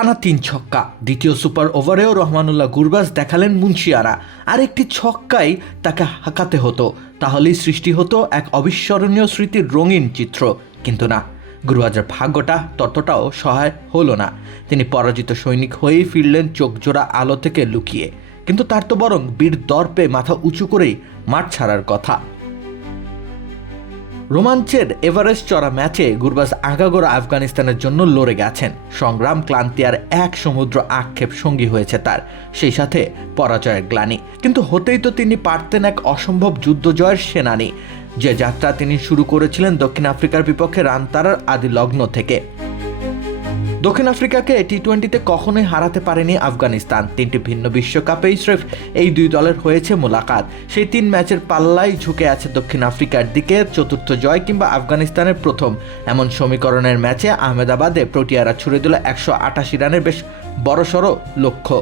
টানা ৩ ছক্কা। দ্বিতীয় সুপার ওভারেও রহমানুল্লাহ গুরবাজ দেখালেন মুন্সিয়ারা। আর একটি ছক্কাই তাকে হাঁকাতে হতো, তাহলেই সৃষ্টি হতো এক অবিস্মরণীয় স্মৃতির রঙিন চিত্র। কিন্তু না, গুরবাজের ভাগ্যটা ততটাও সহায় হলো না। তিনি পরাজিত সৈনিক হয়েই ফিরলেন চোখজোড়া আলো থেকে লুকিয়ে। কিন্তু তার তো বরং বীর দর্পে মাথা উঁচু করেই মাঠ ছাড়ার কথা। রোমাঞ্চের এভারেস্ট চড়া ম্যাচে গুরবাজ আগাগোড়া আফগানিস্তানের জন্য লড়ে গেছেন। সংগ্রাম, ক্লান্তি আর এক সমুদ্র আক্ষেপ সঙ্গী হয়েছে তার, সেই সাথে পরাজয়ের গ্লানি। কিন্তু হতেই তো তিনি পারতেন এক অসম্ভব যুদ্ধ জয়ের সেনানী, যে যাত্রা তিনি শুরু করেছিলেন দক্ষিণ আফ্রিকার বিপক্ষে রান তাড়ার আদি লগ্ন থেকে। দক্ষিণ আফ্রিকাকে টি-20তে কখনোই হারাতে পারেনি আফগানিস্তান। 3টি ভিন্ন বিশ্বকাপেই স্রেফ এই দুই দলের হয়েছে মোলাকাত। সেই 3 ম্যাচের পাল্লাই ঝুঁকে আছে দক্ষিণ আফ্রিকার দিকে চতুর্থ জয় কিংবা আফগানিস্তানের প্রথম। এমন সমীকরণের ম্যাচে আহমেদাবাদে প্রোটিয়ারা ছুড়ে দিল 188 রানের বেশ বড়সড় লক্ষ্য।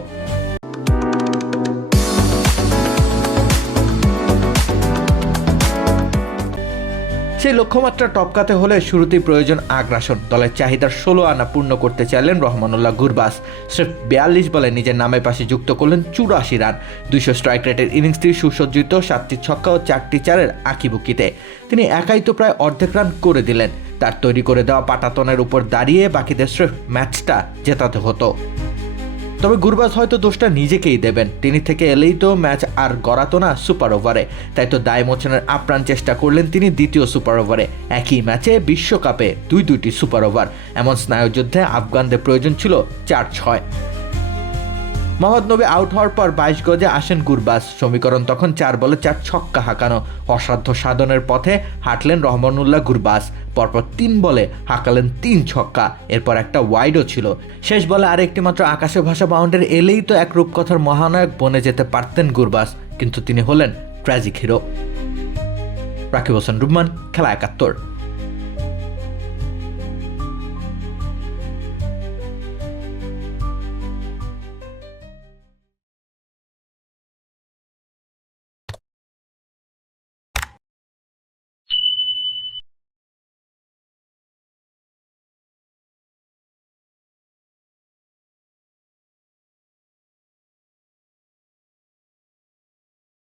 সেই লক্ষ্যমাত্রা টপকাতে হলে শুরুতেই প্রয়োজন আগ্রাসন। দলের চাহিদার 16 আনা পূর্ণ করতে চাইলেন রহমানুল্লাহ গুরবাজ। স্রেফ 42 বলে নিজের নামের পাশে যুক্ত করলেন 84 রান। 200 স্ট্রাইক রেটের ইনিংসটি সুসজ্জিত 7টি ছক্কা ও 4টি চারের আঁকিবুকিতে তিনি একাই তো প্রায় অর্ধেক রান করে দিলেন। তার তৈরি করে দেওয়া পাটাতনের উপর দাঁড়িয়ে বাকিদের স্রেফ ম্যাচটা জেতাতে হতো। তবে গুরবাজ হয়তো দোষটা নিজেকেই দেবেন। তিনি থেকে এলেই তো ম্যাচ আর গড়াতো না সুপার ওভারে। তাই তো দায় মোচনের আপ্রাণ চেষ্টা করলেন তিনি দ্বিতীয় সুপার ওভারে। একই ম্যাচে বিশ্বকাপে দুইটি সুপার ওভার। এমন স্নায়ুযুদ্ধে আফগানদের প্রয়োজন ছিল 4-6। মোহাম্মদ নবী আউট হওয়ার পর 22 গজে আসেন গুরবাজ। সমীকরণ তখন 4 বলে 4 ছক্কা হাঁকানো। অসাধ্য সাধনের পথে হাঁটলেন রহমানুল্লাহ গুরবাজ। পরপর 3 বলে হাঁকালেন 3 ছক্কা। এরপর একটা ওয়াইডও ছিল। শেষ বলে আরেকটি মাত্র আকাশে ভাসা বাউন্ডারি এলেই তো এক রূপকথার মহানায়ক বনে যেতে পারতেন গুরবাজ। কিন্তু তিনি হলেন ট্র্যাজিক হিরো। রাকিব হোসেন রুম্মান, খেলা 71।